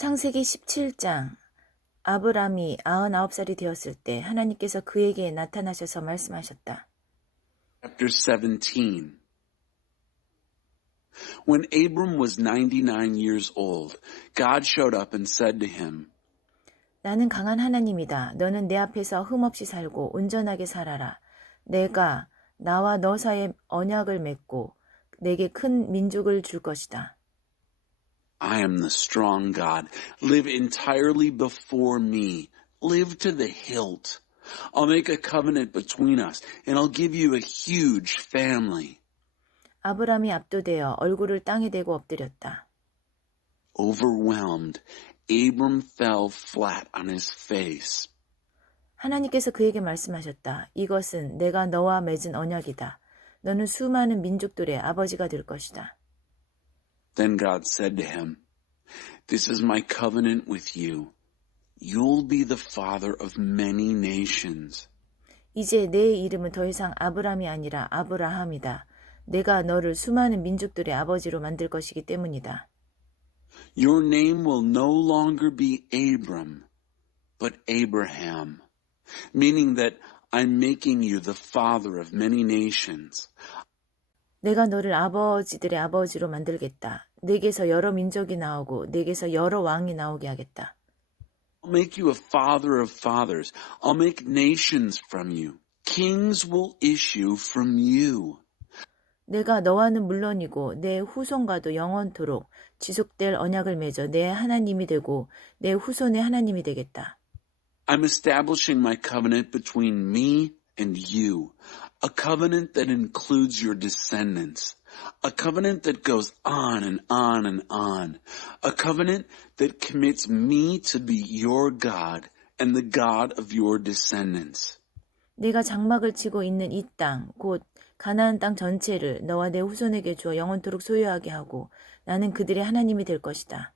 창세기 17장. 아브람이 99살이 되었을 때 하나님께서 그에게 나타나셔서 말씀하셨다. Chapter 17. When Abram was 99 years old, God showed up and said to him, 나는 강한 하나님이다. 너는 내 앞에서 흠없이 살고 온전하게 살아라. 내가 나와 너 사이에 언약을 맺고 내게 큰 민족을 줄 것이다. I am the strong God. Live entirely before me. Live to the hilt. I'll make a covenant between us, and I'll give you a huge family. 아브람이 압도되어 얼굴을 땅에 대고 엎드렸다. Overwhelmed, Abram fell flat on his face. 하나님께서 그에게 말씀하셨다. 이것은 내가 너와 맺은 언약이다. 너는 수많은 민족들의 아버지가 될 것이다. Then God said to him, This is my covenant with you. You'll be the father of many nations. 이제 내 이름은 더 이상 아브람이 아니라 아브라함이다. 내가 너를 수많은 민족들의 아버지로 만들 것이기 때문이다. Your name will no longer be Abram, but Abraham, meaning that I'm making you the father of many nations. 내가 너를 아버지들의 아버지로 만들겠다. 내게서 여러 민족이 나오고 내게서 여러 왕이 나오게 하겠다. I'll make you a father of fathers. I'll make nations from you. Kings will issue from you. 내가 너와는 물론이고 내 후손과도 영원토록 지속될 언약을 맺어 내 하나님이 되고 내 후손의 하나님이 되겠다. I'm establishing my covenant between me and you, a covenant that includes your descendants, a covenant that goes on and on and on, a covenant that commits me to be your God and the God of your descendants. 내가 장막을 치고 있는 이 땅, 곧 가나안 땅 전체를 너와 내 후손에게 주어 영원토록 소유하게 하고 나는 그들의 하나님이 될 것이다.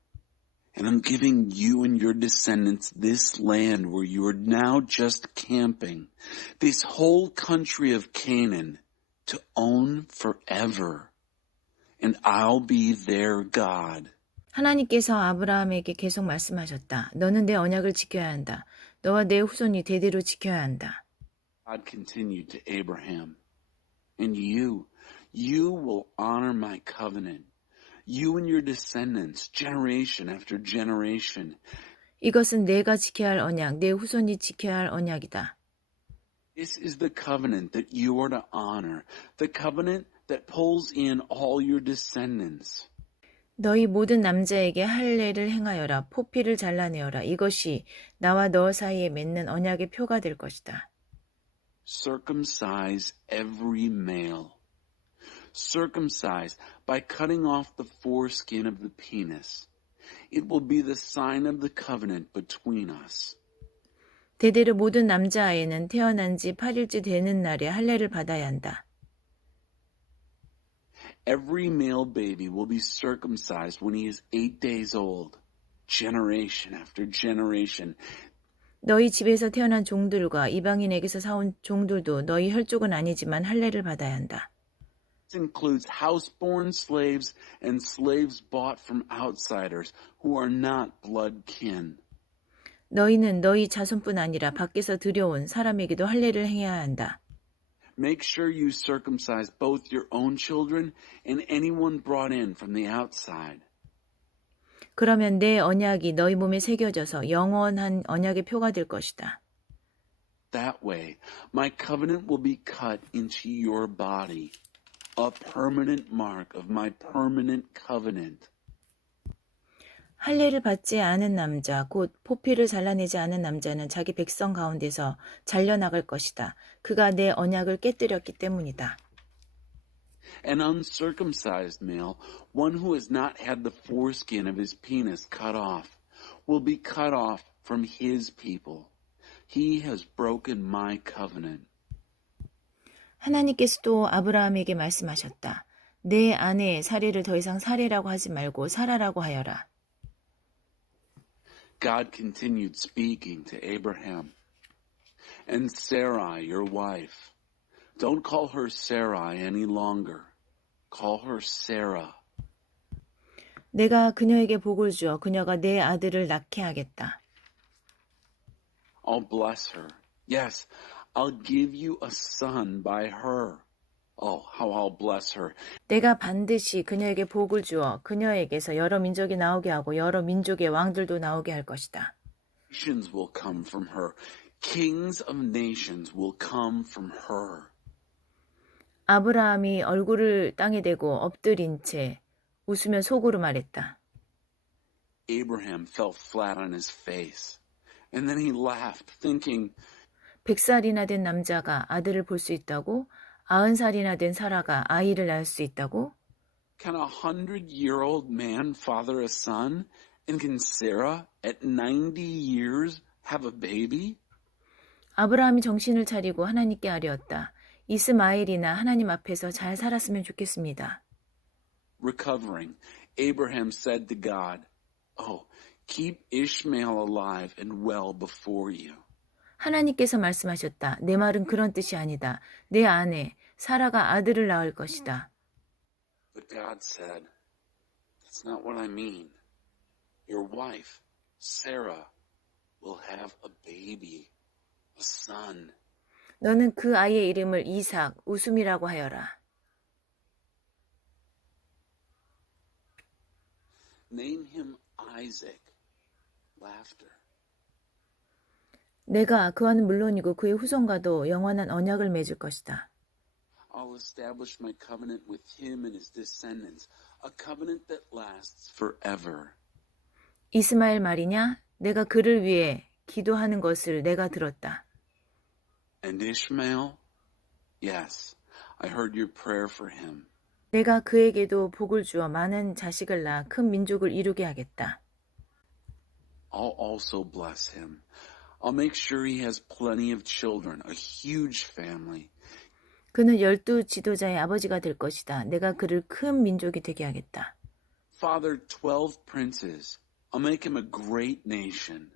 And I'm giving you and your descendants this land where you are now just camping, this whole country of Canaan to own forever. And I'll be their God. 하나님께서 아브라함에게 계속 말씀하셨다. 너는 내 언약을 지켜야 한다. 너와 내 후손이 대대로 지켜야 한다. God continued to Abraham, and you will honor my covenant. You and your descendants, generation after generation. 이것은 내가 지켜야 할 언약, 내 후손이 지켜야 할 언약이다. This is the covenant that you are to honor, the covenant that pulls in all your descendants. 너희 모든 남자에게 할례를 행하여라. 포피를 잘라내어라. 이것이 나와 너 사이에 맺는 언약의 표가 될 것이다. Circumcise every male. Circumcise by cutting off the foreskin of the penis. It will be the sign of the covenant between us. 대대로 모든 남자아이는 태어난 지 8일째 되는 날에 할례를 받아야 한다. Every male baby will be circumcised when he is 8 days old, generation after generation. 너희 집에서 태어난 종들과 이방인에게서 사온 종들도 너희 혈족은 아니지만 할례를 받아야 한다. This includes house-born slaves and slaves bought from outsiders who are not blood kin. 너희는 너희 자손뿐 아니라 밖에서 들여온 사람에게도 할례를 행해야 한다. Make sure you circumcise both your own children and anyone brought in from the outside. 그러면 내 언약이 너희 몸에 새겨져서 영원한 언약의 표가 될 것이다. That way, my covenant will be cut into your body, a permanent mark of my permanent covenant. 할례를 받지 않은 남자, 곧 포피를 잘라내지 않은 남자는 자기 백성 가운데서 잘려나갈 것이다. 그가 내 언약을 깨뜨렸기 때문이다. An uncircumcised male, one who has not had the foreskin of his penis cut off, will be cut off from his people. He has broken my covenant. 하나님께서 또 아브라함에게 말씀하셨다. 내 아내의 사례를 더 이상 사례라고 하지 말고 사라라고 하여라. God continued speaking to Abraham. And Sarai, your wife, don't call her Sarai any longer. Call her Sarah. 내가 그녀에게 복을 주어 그녀가 내 아들을 낳게 하겠다. I'll bless her. Yes, I'll give you a son by her. Oh, how I'll bless her. 내가 반드시 그녀에게 복을 주어 그녀에게서 여러 민족이 나오게 하고 여러 민족의 왕들도 나오게 할 것이다. Nations will come from her. Kings of nations will come from her. 아브라함이 얼굴을 땅에 대고 엎드린 채 웃으며 속으로 말했다. Abraham fell flat on his face. And then he laughed, thinking, 100살이나 된 남자가 아들을 볼 수 있다고? 90살이나 된 사라가 아이를 낳을 수 있다고? can a 100-year-old man father a son? And can Sarah, at 90 years, have a baby? 아브라함이 정신을 차리고 하나님께 아뢰었다. 이스마엘이나 하나님 앞에서 잘 살았으면 좋겠습니다. Recovering, Abraham said to God, Oh, keep Ishmael alive and well before you. 하나님께서 말씀하셨다. 내 말은 그런 뜻이 아니다. 내 아내 사라가 아들을 낳을 것이다. But God said, That's not what I mean. Your wife, Sarah, will have a baby, a son. 너는 그 아이의 이름을 이삭, 웃음이라고 하여라. Name him Isaac, laughter. 내가 그와는 물론이고 그의 후손과도 영원한 언약을 맺을 것이다. I'll establish my covenant with him and his descendants, a covenant that lasts forever. 이스마엘 말이냐? 내가 그를 위해 기도하는 것을 내가 들었다. And Ishmael? Yes, I heard your prayer for him. 내가 그에게도 복을 주어 많은 자식을 낳아 큰 민족을 이루게 하겠다. I'll also bless him. I'll make sure he has plenty of children, a huge family. 그는 12 지도자의 아버지가 될 것이다. 내가 그를 큰 민족이 되게 하겠다. Father 12 princes. I'll make him a great nation.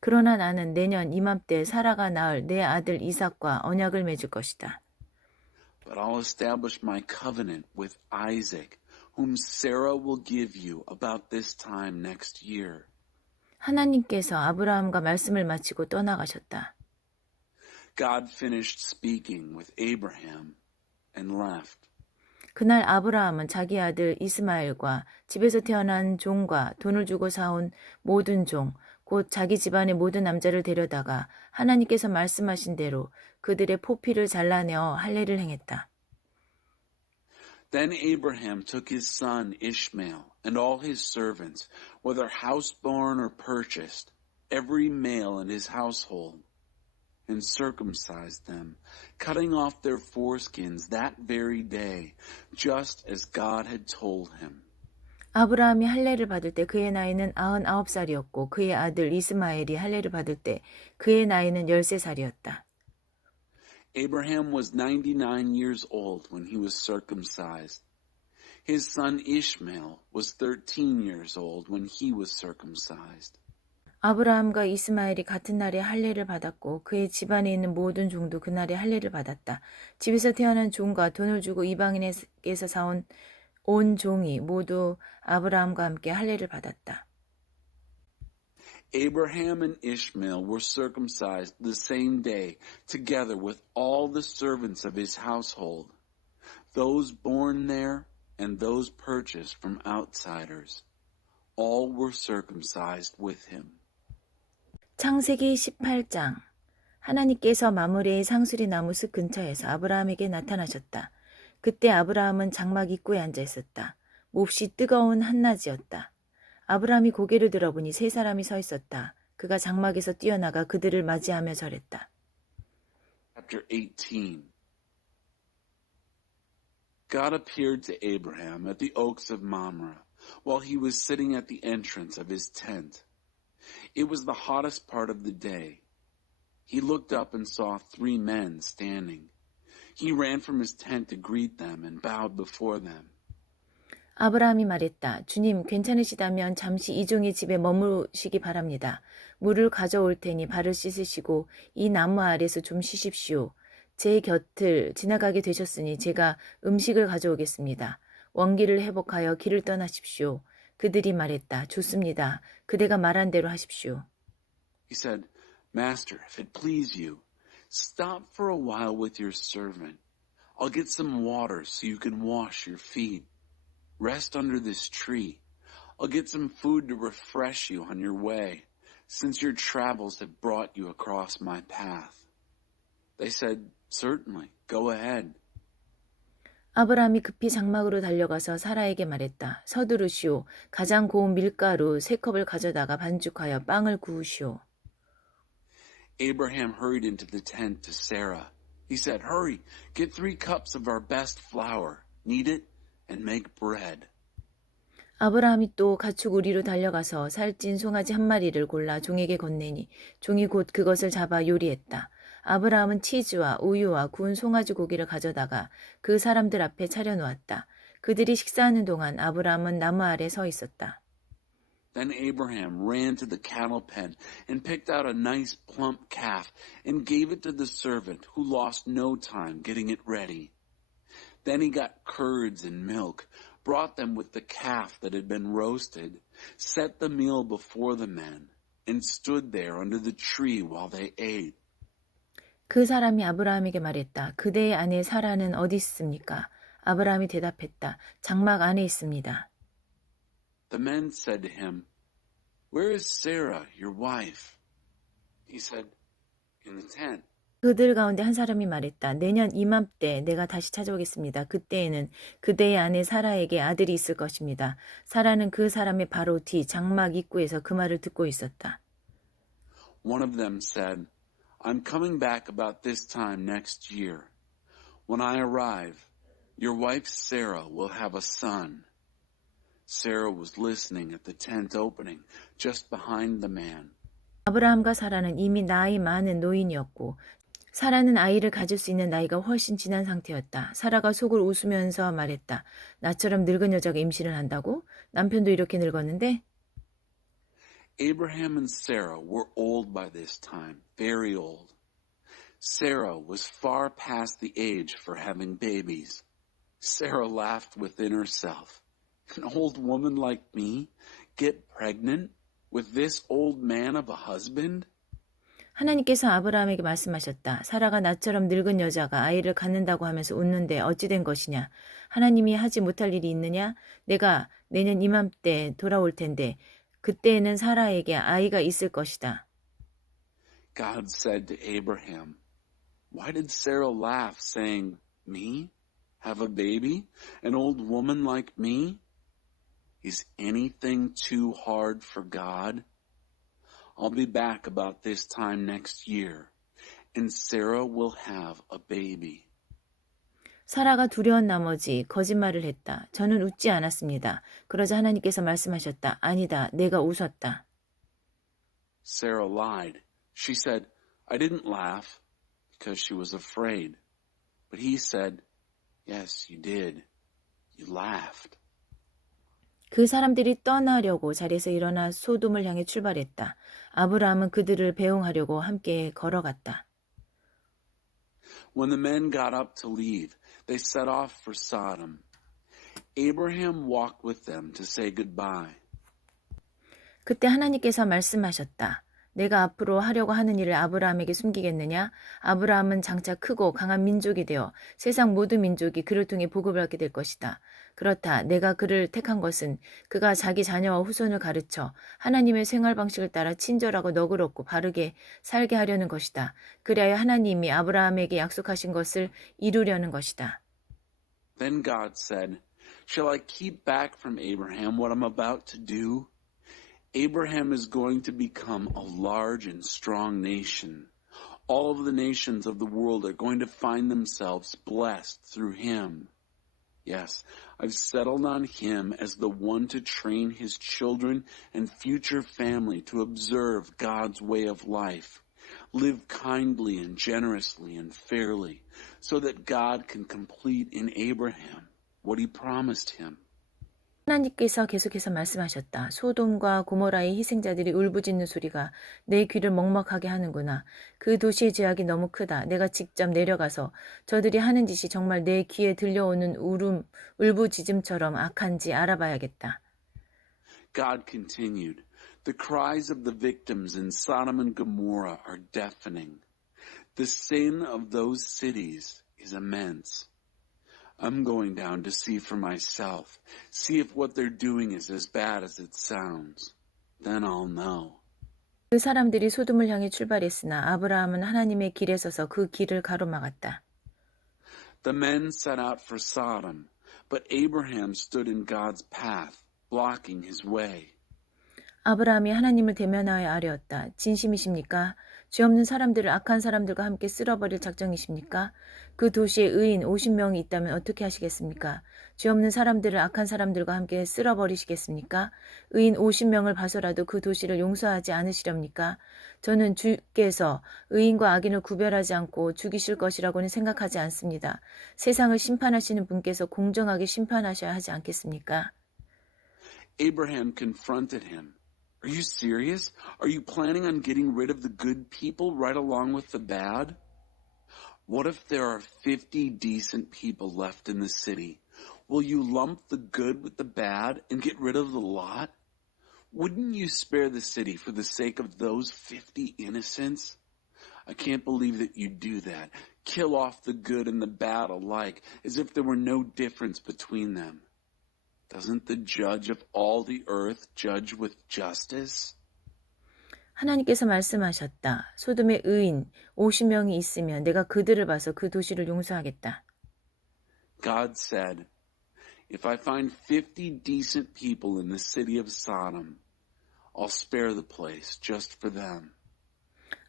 그러나 나는 내년 이맘때 사라가 낳을 내 아들 이삭과 언약을 맺을 것이다. But I'll establish my covenant with Isaac, whom Sarah will give you about this time next year. 하나님께서 아브라함과 말씀을 마치고 떠나가셨다. God finished speaking with Abraham and left. 그날 아브라함은 자기 아들 이스마엘과 집에서 태어난 종과 돈을 주고 사온 모든 종, 곧 자기 집안의 모든 남자를 데려다가 하나님께서 말씀하신 대로 그들의 포피를 잘라내어 할례를 행했다. Then Abraham took his son Ishmael and all his servants, whether house-born or purchased, every male in his household, and circumcised them, cutting off their foreskins that very day, just as God had told him. 아브라함이 할례를 받을 때 그의 나이는 99살이었고 그의 아들 이스마엘이 할례를 받을 때 그의 나이는 13살이었다. Abraham was 99 years old when he was circumcised. His son Ishmael was 13 years old when he was circumcised. 아브라함과 이스마엘이 같은 날에 할례를 받았고 그의 집안에 있는 모든 종도 그날에 할례를 받았다. 집에서 태어난 종과 돈을 주고 이방인에게서 사온 온 종이 모두 아브라함과 함께 할례를 받았다. Abraham and Ishmael were circumcised the same day, together with all the servants of his household, those born there and those purchased from outsiders. All were circumcised with him. 창세기 18장. 하나님께서 마므레의 상수리 나무 숲 근처에서 아브라함에게 나타나셨다. 그때 아브라함은 장막 입구에 앉아 있었다. 몹시 뜨거운 한낮이었다. 아브라함이 고개를 들어보니 세 사람이 서 있었다. 그가 장막에서 뛰어나가 그들을 맞이하며 절했다. Chapter 18. God appeared to Abraham at the oaks of Mamre while he was sitting at the entrance of his tent. It was the hottest part of the day. He looked up and saw 3 men standing. He ran from his tent to greet them and bowed before them. 아브라함이 말했다. 주님, 괜찮으시다면 잠시 이 종의 집에 머무시기 바랍니다. 물을 가져올 테니 발을 씻으시고 이 나무 아래서 좀 쉬십시오. 제 곁을 지나가게 되셨으니 제가 음식을 가져오겠습니다. 원기를 회복하여 길을 떠나십시오. 그들이 말했다. 좋습니다. 그대가 말한 대로 하십시오. He said, Master, if it please you, stop for a while with your servant. I'll get some water so you can wash your feet. Rest under this tree. I'll get some food to refresh you on your way, since your travels have brought you across my path. They said, Certainly, go ahead. 아브라함이 급히 장막으로 달려가서 사라에게 말했다. 서두르시오. 가장 고운 밀가루 3컵을 가져다가 반죽하여 빵을 구우시오. Abraham hurried into the tent to Sarah. He said, Hurry, get 3 cups of our best flour, knead it, and make bread. 아브라함이 또 가축 우리로 달려가서 살찐 송아지 1마리를 골라 종에게 건네니 종이 곧 그것을 잡아 요리했다. 아브라함은 치즈와 우유와 구운 송아지 고기를 가져다가 그 사람들 앞에 차려놓았다. 그들이 식사하는 동안 아브라함은 나무 아래 서 있었다. Then Abraham ran to the cattle pen and picked out a nice plump calf and gave it to the servant, who lost no time getting it ready. Then he got curds and milk, brought them with the calf that had been roasted, set the meal before the men, and stood there under the tree while they ate. 그 사람이 아브라함에게 말했다. 그대의 아내 사라는 어디 있습니까? 아브라함이 대답했다. 장막 안에 있습니다. The men said to him, Where is Sarah, your wife? He said, In the tent. 그들 가운데 한 사람이 말했다. 내년 이맘때 내가 다시 찾아오겠습니다. 그때에는 그대의 아내 사라에게 아들이 있을 것입니다. 사라는 그 사람의 바로 뒤 장막 입구에서 그 말을 듣고 있었다. One of them said, I'm coming back about this time next year. When I arrive, your wife Sarah will have a son. Sarah was listening at the tent opening, just behind the man. 아브라함과 사라는 이미 나이 많은 노인이었고 사라는 아이를 가질 수 있는 나이가 훨씬 지난 상태였다. 사라가 속을 웃으면서 말했다. 나처럼 늙은 여자가 임신을 한다고? 남편도 이렇게 늙었는데? Abraham and Sarah were old by this time, very old. Sarah was far past the age for having babies. Sarah laughed within herself. An old woman like me get pregnant with this old man of a husband? 하나님께서 아브라함에게 말씀하셨다. 사라가 나처럼 늙은 여자가 아이를 갖는다고 하면서 웃는데 어찌 된 것이냐? 하나님이 하지 못할 일이 있느냐? 내가 내년 이맘때 돌아올 텐데 그때에는 사라에게 아이가 있을 것이다. God said to Abraham, Why did Sarah laugh, saying, Me? Have a baby? An old woman like me? Is anything too hard for God? I'll be back about this time next year, and Sarah will have a baby. 사라가 두려운 나머지 거짓말을 했다. 저는 웃지 않았습니다. 그러자 하나님께서 말씀하셨다. 아니다, 내가 웃었다. Sarah lied. She said, I didn't laugh because she was afraid. But he said, Yes, you did. You laughed. 그 사람들이 떠나려고 자리에서 일어나 소돔을 향해 출발했다. 아브라함은 그들을 배웅하려고 함께 걸어갔다. When the men got up to leave, they set off for Sodom. Abraham walked with them to say goodbye. 그때 하나님께서 말씀하셨다. 내가 앞으로 하려고 하는 일을 아브라함에게 숨기겠느냐? 아브라함은 장차 크고 강한 민족이 되어 세상 모든 민족이 그를 통해 복을 받게 될 것이다. 그렇다. 내가 그를 택한 것은 그가 자기 자녀와 후손을 가르쳐 하나님의 생활 방식을 따라 친절하고 너그럽고 바르게 살게 하려는 것이다. 그리하여 하나님이 아브라함에게 약속하신 것을 이루려는 것이다. Then God said, Shall I keep back from Abraham what I'm about to do? Abraham is going to become a large and strong nation. All of the nations of the world are going to find themselves blessed through him. Yes, I've settled on him as the one to train his children and future family to observe God's way of life. Live kindly and generously and fairly, so that God can complete in Abraham what he promised him. 하나님께서 계속해서 말씀하셨다. 소돔과 고모라의 희생자들이 울부짖는 소리가 내 귀를 먹먹하게 하는구나. 그 도시의 죄악이 너무 크다. 내가 직접 내려가서 저들이 하는 짓이 정말 내 귀에 들려오는 울부짖음처럼 악한지 알아봐야겠다. God continued, the cries of the victims in Sodom and Gomorrah are deafening. The sin of those cities is immense. I'm going down to see for myself, see if what they're doing is as bad as it sounds. Then I'll know. 그 사람들이 소돔을 향해 출발했으나 아브라함은 하나님의 길에 서서 그 길을 가로막았다. The men set out for Sodom, but Abraham stood in God's path, blocking his way. 아브라함이 하나님을 대면하여 아뢰었다. 진심이십니까? 죄 없는 사람들을 악한 사람들과 함께 쓸어버릴 작정이십니까? 그 도시에 의인 50명이 있다면 어떻게 하시겠습니까? 죄 없는 사람들을 악한 사람들과 함께 쓸어버리시겠습니까? 의인 50명을 봐서라도 그 도시를 용서하지 않으시렵니까? 저는 주께서 의인과 악인을 구별하지 않고 죽이실 것이라고는 생각하지 않습니다. 세상을 심판하시는 분께서 공정하게 심판하셔야 하지 않겠습니까? Abraham confronted him. Are you serious? Are you planning on getting rid of the good people right along with the bad? What if there are 50 decent people left in the city? Will you lump the good with the bad and get rid of the lot? Wouldn't you spare the city for the sake of those 50 innocents? I can't believe that you'd do that. Kill off the good and the bad alike, as if there were no difference between them. Doesn't the judge of all the earth judge with justice? 하나님께서 말씀하셨다. 소돔의 의인 50명이 있으면 내가 그들을 봐서 그 도시를 용서하겠다. God said, if I find 50 decent people in the city of Sodom, I'll spare the place just for them.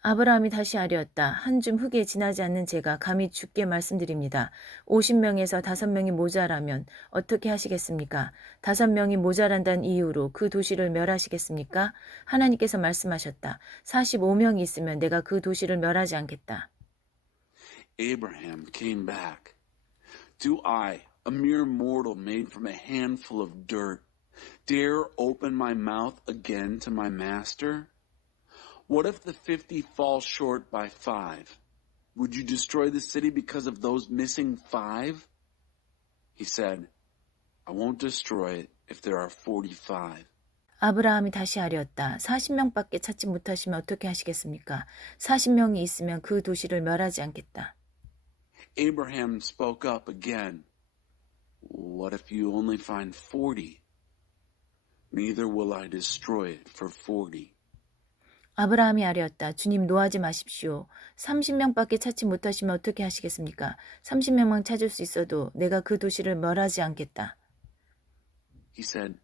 아브라함이 다시 아뢰었다. 한 줌 흙에 지나지 않는 제가 감히 주께 말씀드립니다. 50명에서 5명이 모자라면 어떻게 하시겠습니까? 5명이 모자란다는 이유로 그 도시를 멸하시겠습니까? 하나님께서 말씀하셨다. 45명이 있으면 내가 그 도시를 멸하지 않겠다. Abraham came back. Do I, a mere mortal made from a handful of dirt, dare open my mouth again to my master? What if the 50 fall short by 5? Would you destroy the city because of those missing 5? He said, I won't destroy it if there are 45. 아브라함이 다시 아뢰었다. 40명밖에 찾지 못하시면 어떻게 하시겠습니까? 40명이 있으면 그 도시를 멸하지 않겠다. Abraham spoke up again. What if you only find 40? Neither will I destroy it for 40. 아브라함이 아뢰었다. 주님 노하지 마십시오. 30명밖에 찾지 못하시면 어떻게 하시겠습니까? 30명만 찾을 수 있어도 내가 그 도시를 멸하지 않겠다. He said,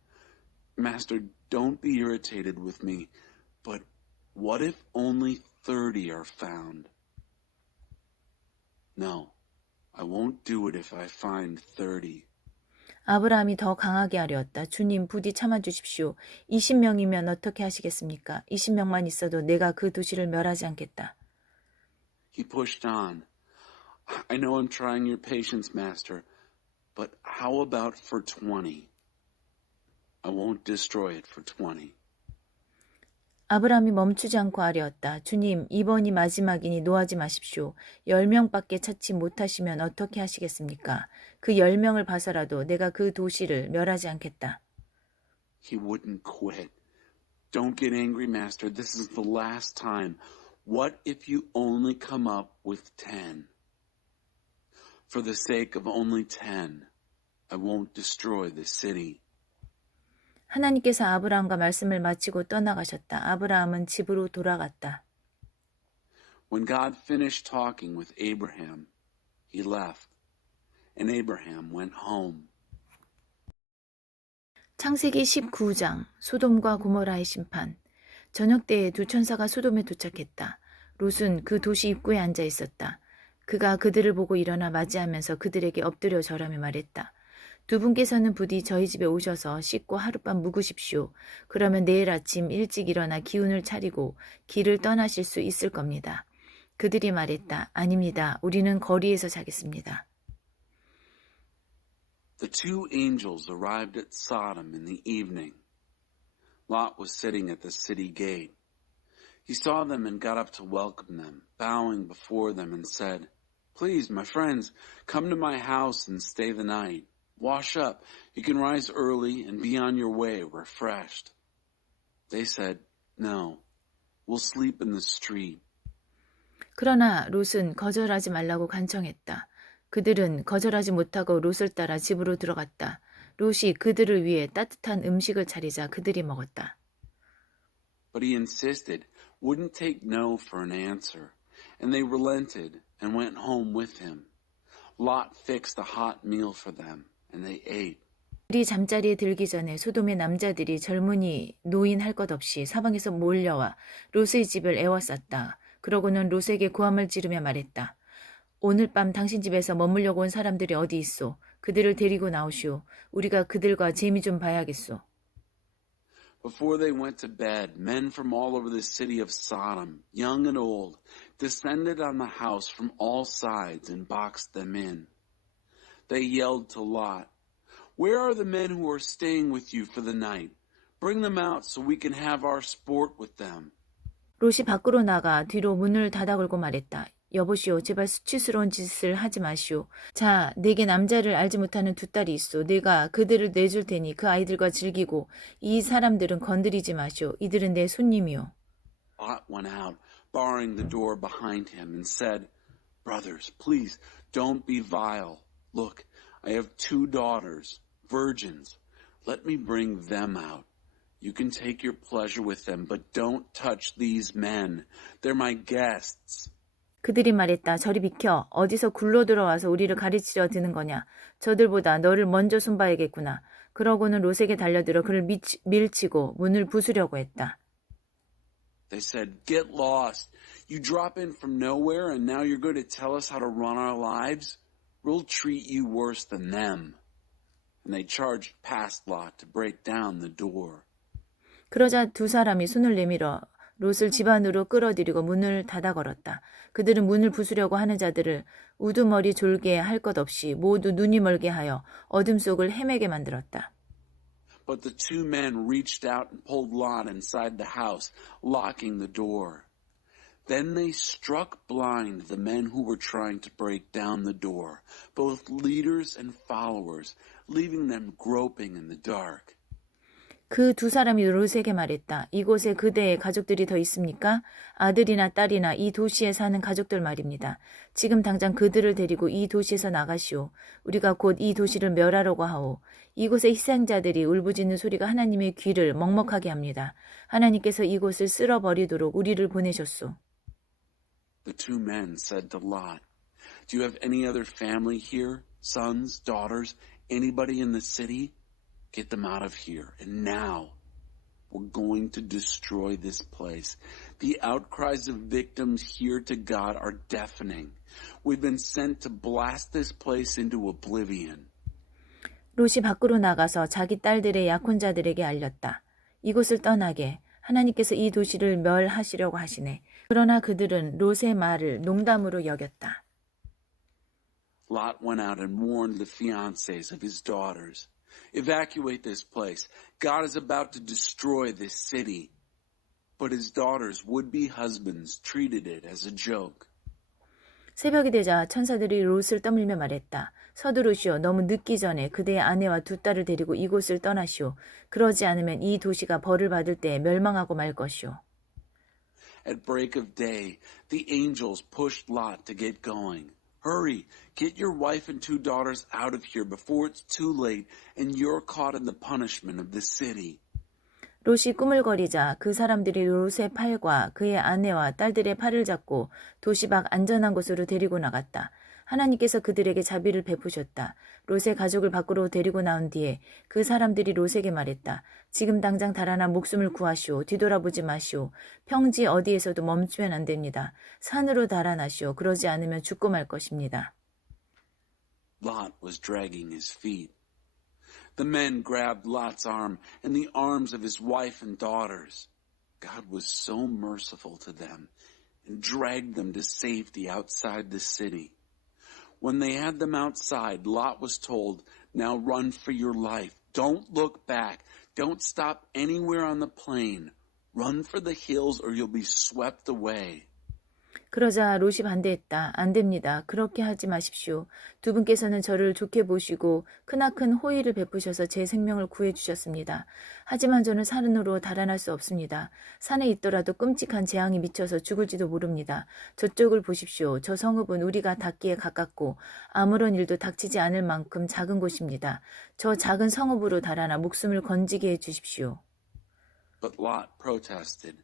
Master, don't be irritated with me, but what if only 30 are found? No, I won't do it if I find 30. 아브라함이 더 강하게 아뢰었다. 주님 부디 참아주십시오. 20명이면 어떻게 하시겠습니까? 20명만 있어도 내가 그 도시를 멸하지 않겠다. He pushed on. I know I'm trying your patience, Master, but how about for 20? I won't destroy it for 20. 아브라함이 멈추지 않고 아뢰었다. 주님, 이번이 마지막이니 노하지 마십시오. 10명밖에 찾지 못하시면 어떻게 하시겠습니까? 그 10명을 봐서라도 내가 그 도시를 멸하지 않겠다. He wouldn't quit. Don't get angry, Master. This is the last time. What if you only come up with 10? For the sake of only 10, I won't destroy the city. 하나님께서 아브라함과 말씀을 마치고 떠나가셨다. 아브라함은 집으로 돌아갔다. When God finished talking with Abraham, he left, and Abraham went home. 창세기 19장 소돔과 고모라의 심판. 저녁 때에 두 천사가 소돔에 도착했다. 롯은 그 도시 입구에 앉아 있었다. 그가 그들을 보고 일어나 맞이하면서 그들에게 엎드려 절하며 말했다. 두 분께서는 부디 저희 집에 오셔서 씻고 하룻밤 묵으십시오. 그러면 내일 아침 일찍 일어나 기운을 차리고 길을 떠나실 수 있을 겁니다. 그들이 말했다. 아닙니다. 우리는 거리에서 자겠습니다. The two angels arrived at Sodom in the evening. Lot was sitting at the city gate. He saw them and got up to welcome them, bowing before them and said, Please, my friends, come to my house and stay the night. Wash up. You can rise early and be on your way refreshed. They said, "No, we'll sleep in the street." 그러나 롯은 거절하지 말라고 간청했다. 그들은 거절하지 못하고 롯을 따라 집으로 들어갔다. 롯이 그들을 위해 따뜻한 음식을 차리자 그들이 먹었다. But he insisted, wouldn't take no for an answer, and they relented and went home with him. Lot fixed a hot meal for them, and they ate. 그들이 잠자리에 들기 전에 소돔의 남자들이 젊은이, 노인 할 것 없이 사방에서 몰려와 롯의 집을 에워쌌다. 그러고는 롯에게 고함을 지르며 말했다. 오늘 밤 당신 집에서 머물려고 온 사람들이 어디 있소? 그들을 데리고 나오시오. 우리가 그들과 재미 좀 봐야겠소. Before they went to bed, men from all over the city of Sodom, young and old, descended on the house from all sides and boxed them in. They yelled to Lot, "Where are the men who are staying with you for the night? Bring them out so we can have our sport with them." 롯이 밖으로 나가 뒤로 문을 닫아 걸고 말했다. 여보시오, 제발 수치스러운 짓을 하지 마시오. 자, 내게 남자를 알지 못하는 두 딸이 있소. 내가 그들을 내줄 테니 그 아이들과 즐기고 이 사람들은 건드리지 마시오. 이들은 내 손님이오. Lot went out, barring the door behind him, and said, "Brothers, please don't be vile. Look, I have 2 daughters, virgins. Let me bring them out. You can take your pleasure with them, but don't touch these men. They're my guests." 그들이 말했다. 저리 비켜. 어디서 굴러 들어와서 우리를 가르치려 드는 거냐. 저들보다 너를 먼저 손봐야겠구나. 그러고는 롯에게 달려들어 그를 밀치고 문을 부수려고 했다. They said, "Get lost. You drop in from nowhere and now you're going to tell us how to run our lives? We'll treat you worse than them." And they charged past Lot to break down the door. 그러자 두 사람이 손을 내밀어 롯을 집 안으로 끌어들이고 문을 닫아 걸었다. 그들은 문을 부수려고 하는 자들을 우두머리 졸게 할 것 없이 모두 눈이 멀게 하여 어둠 속을 헤매게 만들었다. But the 2 men reached out and pulled Lot inside the house, locking the door. Then they struck blind the men who were trying to break down the door, both leaders and followers, leaving them groping in the dark. 그 두 사람이 롯에게 말했다. 이곳에 그대의 가족들이 더 있습니까? 아들이나 딸이나 이 도시에 사는 가족들 말입니다. 지금 당장 그들을 데리고 이 도시에서 나가시오. 우리가 곧 이 도시를 멸하려고 하오. 이곳의 희생자들이 울부짖는 소리가 하나님의 귀를 먹먹하게 합니다. 하나님께서 이곳을 쓸어버리도록 우리를 보내셨소. The 2 men said to Lot, "Do you have any other family here? Sons, daughters, anybody in the city? Get them out of here. And now, we're going to destroy this place. The outcries of victims here to God are deafening. We've been sent to blast this place into oblivion." 롯이 밖으로 나가서 자기 딸들의 약혼자들에게 알렸다. 이곳을 떠나게 하나님께서 이 도시를 멸하시려고 하시네. 그러나 그들은 롯의 말을 농담으로 여겼다. Lot went out and warned the fiancés of his daughters. "Evacuate this place. God is about to destroy this city." But his daughters' would-be husbands treated it as a joke. 새벽이 되자 천사들이 롯을 떠밀며 말했다. 서두르시오. 너무 늦기 전에 그대의 아내와 두 딸을 데리고 이곳을 떠나시오. 그러지 않으면 이 도시가 벌을 받을 때 멸망하고 말 것이오. At break of day, the angels pushed Lot to get going. "Hurry, get your wife and 2 daughters out of here before it's too late and you're caught in the punishment of this city." 롯이 꾸물거리자 그 사람들이 롯의 팔과 그의 아내와 딸들의 팔을 잡고 도시 밖 안전한 곳으로 데리고 나갔다. 하나님께서 그들에게 자비를 베푸셨다. 롯의 가족을 밖으로 데리고 나온 뒤에 그 사람들이 롯에게 말했다. 지금 당장 달아나 목숨을 구하시오. 뒤돌아보지 마시오. 평지 어디에서도 멈추면 안 됩니다. 산으로 달아나시오. 그러지 않으면 죽고 말 것입니다. Lot was dragging his feet. The men grabbed Lot's arm and the arms of his wife and daughters. God was so merciful to them and dragged them to safety outside the city. When they had them outside, Lot was told, "Now run for your life. Don't look back. Don't stop anywhere on the plain. Run for the hills or you'll be swept away." 그러자 롯이 반대했다. 안 됩니다. 그렇게 하지 마십시오. 두 분께서는 저를 좋게 보시고 크나큰 호의를 베푸셔서 제 생명을 구해주셨습니다. 하지만 저는 산으로 달아날 수 없습니다. 산에 있더라도 끔찍한 재앙이 미쳐서 죽을지도 모릅니다. 저쪽을 보십시오. 저 성읍은 우리가 닿기에 가깝고 아무런 일도 닥치지 않을 만큼 작은 곳입니다. 저 작은 성읍으로 달아나 목숨을 건지게 해주십시오. But Lot protested.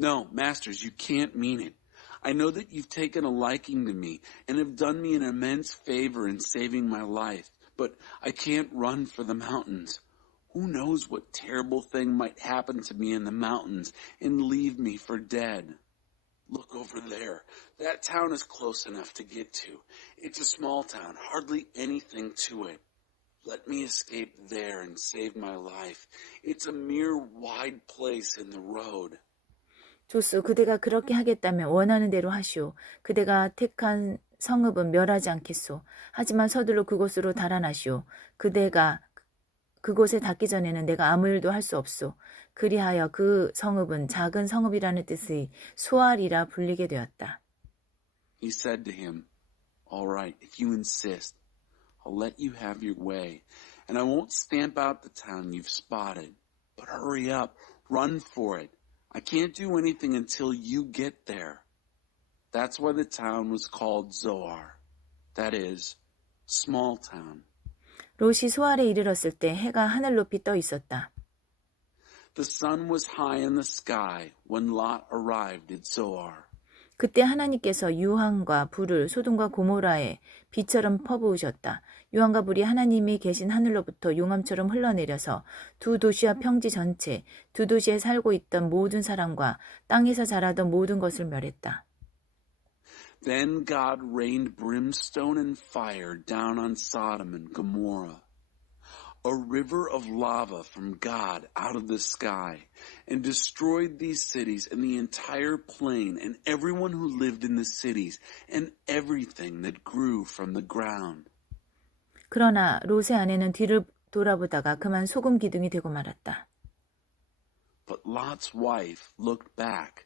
No, masters, you can't mean it. I know that you've taken a liking to me and have done me an immense favor in saving my life, but I can't run for the mountains. Who knows what terrible thing might happen to me in the mountains and leave me for dead? Look over there. That town is close enough to get to. It's a small town, hardly anything to it. Let me escape there and save my life. It's a mere wide place in the road. 조스, 그대가 그렇게 하겠다면 원하는 대로 하시오. 그대가 택한 성읍은 멸하지 않겠소. 하지만 서둘러 그곳으로 달아나시오. 그대가 그곳에 닿기 전에는 내가 아무 일도 할 수 없소. 그리하여 그 성읍은 작은 성읍이라는 뜻의 소알이라 불리게 되었다. He said to him, All right, if you insist, I'll let you have your way, and I won't stamp out the town you've spotted. But hurry up, run for it. I can't do anything until you get there. That's why the town was called Zoar. That is, small town. 롯이 소알에 이르렀을 때 해가 하늘 높이 떠 있었다. The sun was high in the sky when Lot arrived at Zoar. 그때 하나님께서 유황과 불을 소돔과 고모라에 비처럼 퍼부으셨다. 유황과 불이 하나님이 계신 하늘로부터 용암처럼 흘러내려서 두 도시와 평지 전체, 두 도시에 살고 있던 모든 사람과 땅에서 자라던 모든 것을 멸했다. Then God rained brimstone and fire down on Sodom and Gomorrah, a river of lava from God out of the sky, and destroyed these cities and the entire plain and everyone who lived in the cities and everything that grew from the ground. 그러나 롯의 아내는 뒤를 돌아보다가 그만 소금 기둥이 되고 말았다. But Lot's wife looked back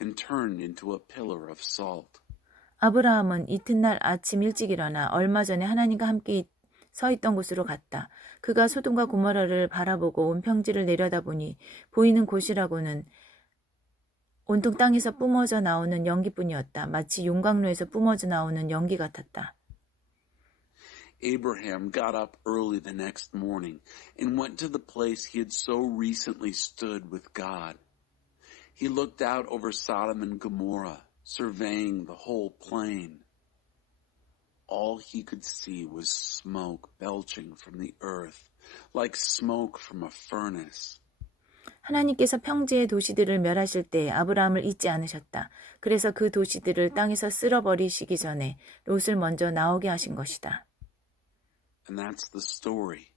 and turned into a pillar of salt. 아브라함은 이튿날 아침 일찍 일어나 얼마 전에 하나님과 함께 서 있던 곳으로 갔다. 그가 소돔과 고모라를 바라보고 온 평지를 내려다보니 보이는 곳이라고는 온통 땅에서 뿜어져 나오는 연기뿐이었다. 마치 용광로에서 뿜어져 나오는 연기 같았다. Abraham got up early the next morning and went to the place he had so recently stood with God. He looked out over Sodom and Gomorrah, surveying the whole plain. All he could see was smoke belching from the earth, like smoke from a furnace. 하나님께서 평지의 도시들을 멸하실 때 아브라함을 잊지 않으셨다. 그래서 그 도시들을 땅에서 쓸어버리시기 전에 롯을 먼저 나오게 하신 것이다. And that's the story.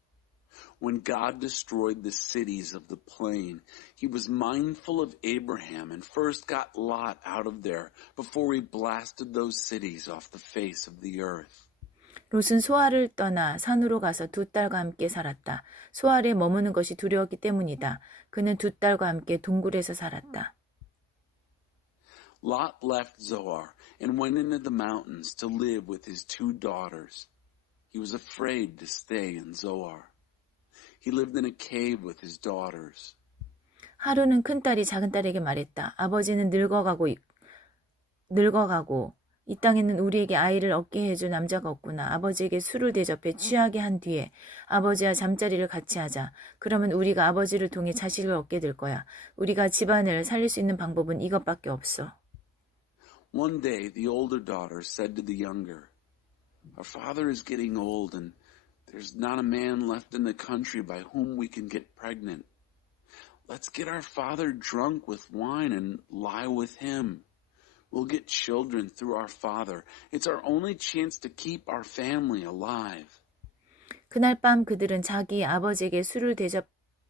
When God destroyed the cities of the plain, he was mindful of Abraham and first got Lot out of there before he blasted those cities off the face of the earth. 롯은 소알을 떠나 산으로 가서 두 딸과 함께 살았다. 소알에 머무는 것이 두려웠기 때문이다. 그는 두 딸과 함께 동굴에서 살았다. Lot left Zoar and went into the mountains to live with his two daughters. He was afraid to stay in Zoar. He lived in a cave with his daughters. 하루는 큰딸이 작은딸에게 말했다. 아버지는 늙어가고 이 땅에는 우리에게 아이를 얻게 해줄 남자가 없구나. 아버지에게 술을 대접해 취하게 한 뒤에 아버지와 잠자리를 같이 하자. 그러면 우리가 아버지를 통해 자식을 얻게 될 거야. 우리가 집안을 살릴 수 있는 방법은 이것밖에 없어. One day the older daughter said to the younger, Our father is getting old and there's not a man left in the country by whom we can get pregnant. Let's get our father drunk with wine and lie with him. We'll get children through our father. It's our only chance to keep our family alive. 그날 밤 그들은 자기 아버지에게 술을 대접해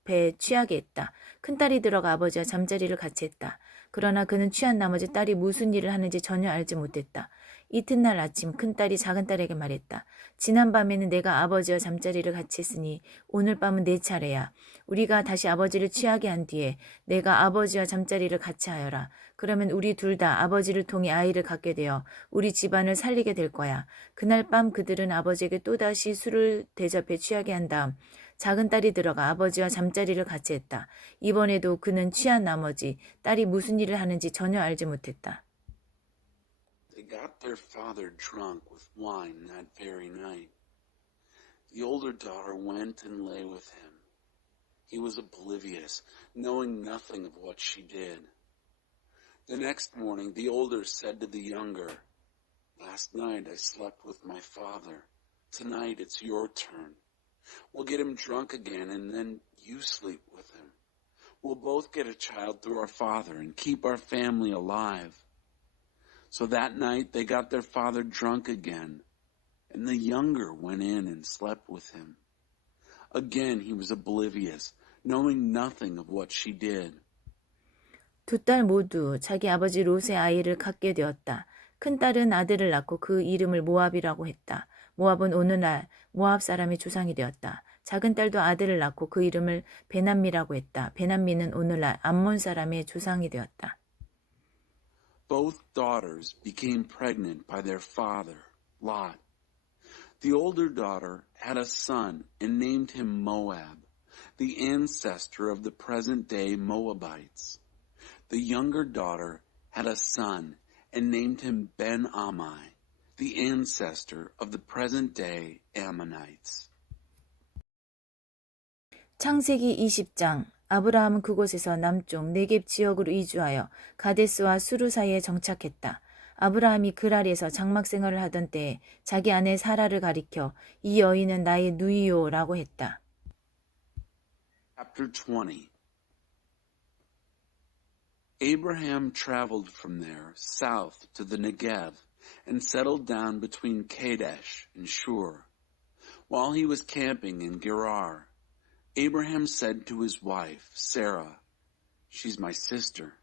대접해 취하게 했다. 큰딸이 들어가 아버지와 잠자리를 같이 했다. 그러나 그는 취한 나머지 딸이 무슨 일을 하는지 전혀 알지 못했다. 이튿날 아침 큰딸이 작은딸에게 말했다. 지난밤에는 내가 아버지와 잠자리를 같이 했으니 오늘 밤은 내 차례야. 우리가 다시 아버지를 취하게 한 뒤에 내가 아버지와 잠자리를 같이 하여라. 그러면 우리 둘 다 아버지를 통해 아이를 갖게 되어 우리 집안을 살리게 될 거야. 그날 밤 그들은 아버지에게 또다시 술을 대접해 취하게 한 다음 작은 딸이 들어가 아버지와 잠자리를 같이 했다. 이번에도 그는 취한 나머지 딸이 무슨 일을 하는지 전혀 알지 못했다. They got their father drunk with wine that very night. The older daughter went and lay with him. He was oblivious, knowing nothing of what she did. The next morning, the older said to the younger, "Last night I slept with my father. Tonight it's your turn. We'll get him drunk again and then you sleep with him. We'll both get a child through our father and keep our family alive." So that night they got their father drunk again, and the younger went in and slept with him. Again he was oblivious, knowing nothing of what she did. 두 딸 모두 자기 아버지 롯의 아이를 갖게 되었다. 큰딸은 아들을 낳고 그 이름을 모압이라고 했다. 모압은 오늘날 모압 사람의 조상이 되었다. 작은 딸도 아들을 낳고 그 이름을 베남미라고 했다. 베남미는 오늘날 암몬 사람의 조상이 되었다. Both daughters became pregnant by their father, Lot. The older daughter had a son and named him Moab, the ancestor of the present-day Moabites. The younger daughter had a son and named him Ben-Ammi, the ancestor of the present-day Ammonites. 창세기 20장 아브라함은 그곳에서 남쪽 네겝 지역으로 이주하여 가데스와 수루 사이에 정착했다. 아브라함이 그랄에서 장막 생활을 하던 때에 자기 아내 사라를 가리켜 이 여인은 나의 누이요라고 했다. Chapter 20. Abraham traveled from there south to the Negev and settled down between Kadesh and Shur. While he was camping in Gerar, Abraham said to his wife, Sarah, "She's my sister."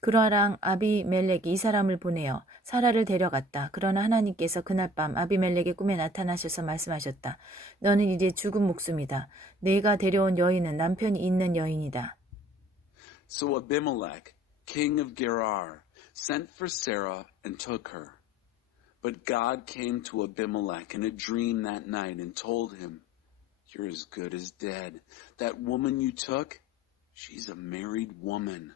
그러랑 아비멜렉이 이 사람을 보내어 사라를 데려갔다. 그러나 하나님께서 그날 밤 아비멜렉의 꿈에 나타나셔서 말씀하셨다. 너는 이제 죽은 목숨이다. 내가 데려온 여인은 남편이 있는 여인이다. So Abimelech, king of Gerar, sent for Sarah and took her. But God came to Abimelech in a dream that night and told him, "You're as good as dead. That woman you took, she's a married woman."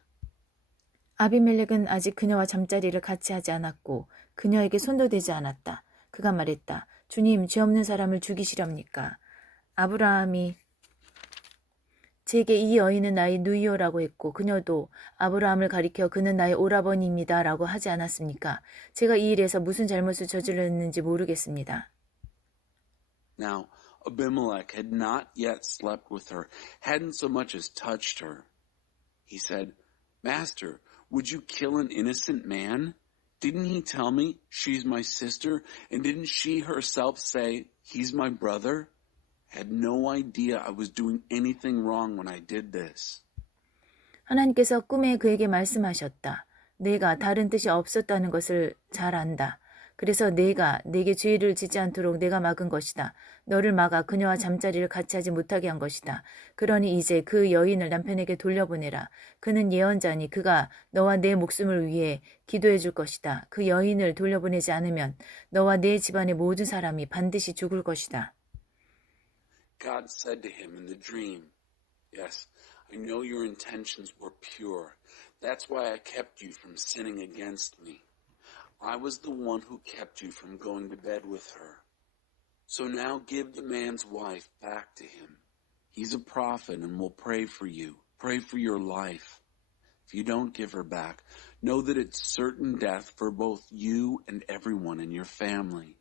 아비멜렉은 아직 그녀와 잠자리를 같이 하지 않았고 그녀에게 손도 대지 않았다. 그가 말했다. 주님, 죄 없는 사람을 죽이시렵니까? 아브라함이 제게 이 여인은 나의 누이요라고 했고 그녀도 아브라함을 가리켜 그는 나의 오라버니입니다 라고 하지 않았습니까? 제가 이 일에서 무슨 잘못을 저질렀는지 모르겠습니다. Now, Abimelech had not yet slept with her, hadn't so much as touched her. He said, "Master, would you kill an innocent man? Didn't he tell me she's my sister? And didn't she herself say he's my brother? Had no idea I was doing anything wrong when I did this." 하나님께서 꿈에 그에게 말씀하셨다. 내가 다른 뜻이 없었다는 것을 잘 안다. 그래서 내가 네게 죄를 짓지 않도록 내가 막은 것이다. 너를 막아 그녀와 잠자리를 같이 하지 못하게 한 것이다. 그러니 이제 그 여인을 남편에게 돌려보내라. 그는 예언자니 그가 너와 내 목숨을 위해 기도해 줄 것이다. 그 여인을 돌려보내지 않으면 너와 내 집안의 모든 사람이 반드시 죽을 것이다. God said to him in the dream, "Yes, I know your intentions were pure. That's why I kept you from sinning against me. I was the one who kept you from going to bed with her. So now give the man's wife back to him. He's a prophet and will pray for you, pray for your life. If you don't give her back, know that it's certain death for both you and everyone in your family."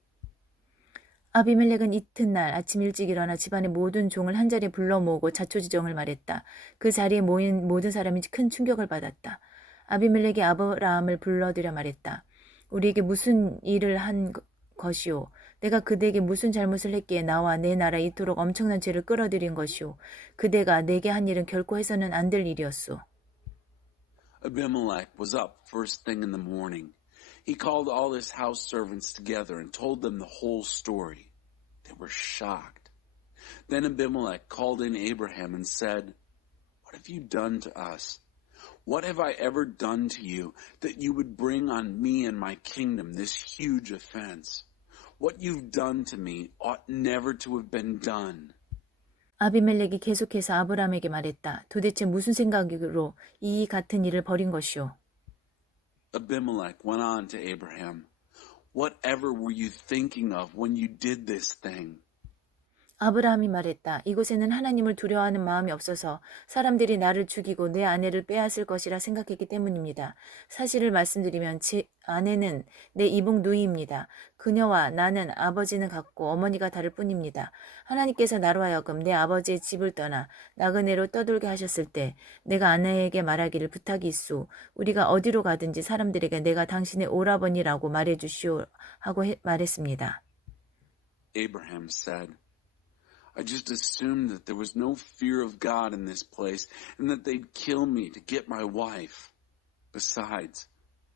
아비멜렉은 이튿날 아침 일찍 일어나 집안의 모든 종을 한자리에 불러 모으고 자초지종을 말했다. 그 자리에 모인 모든 사람이 큰 충격을 받았다. 아비멜렉이 아브라함을 불러들여 말했다. 우리에게 무슨 일을 한 것이오? 내가 그대에게 무슨 잘못을 했기에 나와 내 나라에 이토록 엄청난 죄를 끌어들인 것이오. 그대가 내게 한 일은 결코 해서는 안 될 일이었소. Abimelech was up first thing in the morning. He called all his house servants together and told them the whole story. They were shocked. Then Abimelech called in Abraham and said, "What have you done to us? What have I ever done to you that you would bring on me and my kingdom this huge offense? What you've done to me ought never to have been done." 아비멜렉이 계속해서 아브라함에게 말했다. 도대체 무슨 생각으로 이 같은 일을 벌인 것이오? Abimelech went on to Abraham, "Whatever were you thinking of when you did this thing?" 아브라함이 말했다. 이곳에는 하나님을 두려워하는 마음이 없어서 사람들이 나를 죽이고 내 아내를 빼앗을 것이라 생각했기 때문입니다. 사실을 말씀드리면 제 아내는 내 이복 누이입니다. 그녀와 나는 아버지는 같고 어머니가 다를 뿐입니다. 하나님께서 나로 하여금 내 아버지의 집을 떠나 나그네로 떠돌게 하셨을 때 내가 아내에게 말하기를 부탁이 있소. 우리가 어디로 가든지 사람들에게 내가 당신의 오라버니라고 말해주시오 하고 말했습니다. Abraham said, "I just assumed that there was no fear of God in this place and that they'd kill me to get my wife. Besides,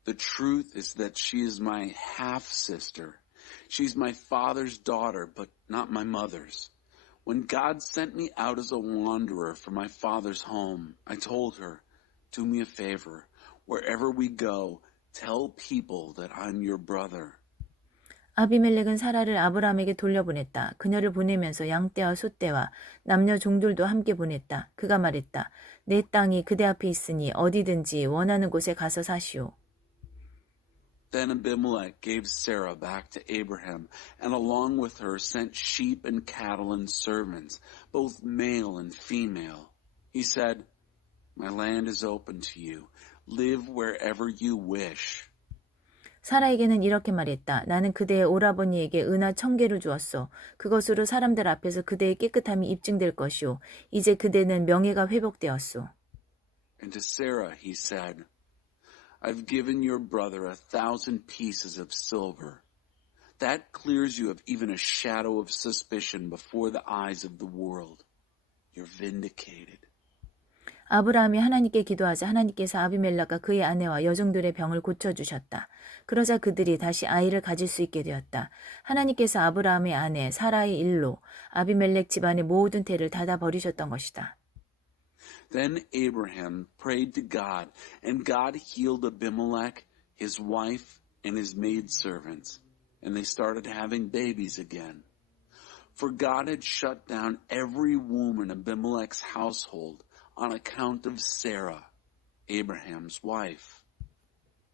the truth is that she is my half-sister. She's my father's daughter, but not my mother's. When God sent me out as a wanderer from my father's home, I told her, 'Do me a favor. Wherever we go, tell people that I'm your brother.'" 아비멜렉은 사라를 아브라함에게 돌려보냈다. 그녀를 보내면서 양떼와 소떼와 남녀 종들도 함께 보냈다. 그가 말했다. 내 땅이 그대 앞에 있으니 어디든지 원하는 곳에 가서 사시오. Then Abimelech gave Sarah back to Abraham, and along with her sent sheep and cattle and servants, both male and female. He said, "My land is open to you. Live wherever you wish." 사라에게는 이렇게 말했다. 나는 그대의 오라버니에게 은하 1000개를 주었소. 그것으로 사람들 앞에서 그대의 깨끗함이 입증될 것이오. 이제 그대는 명예가 회복되었소. And to Sarah he said, "I've given your brother 1,000 pieces of silver. That clears you of even a shadow of suspicion before the eyes of the world. You're vindicated." 아브라함이 하나님께 기도하자 하나님께서 아비멜렉과 그의 아내와 여종들의 병을 고쳐주셨다. 그러자 그들이 다시 아이를 가질 수 있게 되었다. 하나님께서 아브라함의 아내 사라의 일로 아비멜렉 집안의 모든 태를 닫아버리셨던 것이다. Then Abraham prayed to God, and God healed Abimelech, his wife, and his maidservants, and they started having babies again. For God had shut down every womb in Abimelech's household on account of Sarah, Abraham's wife.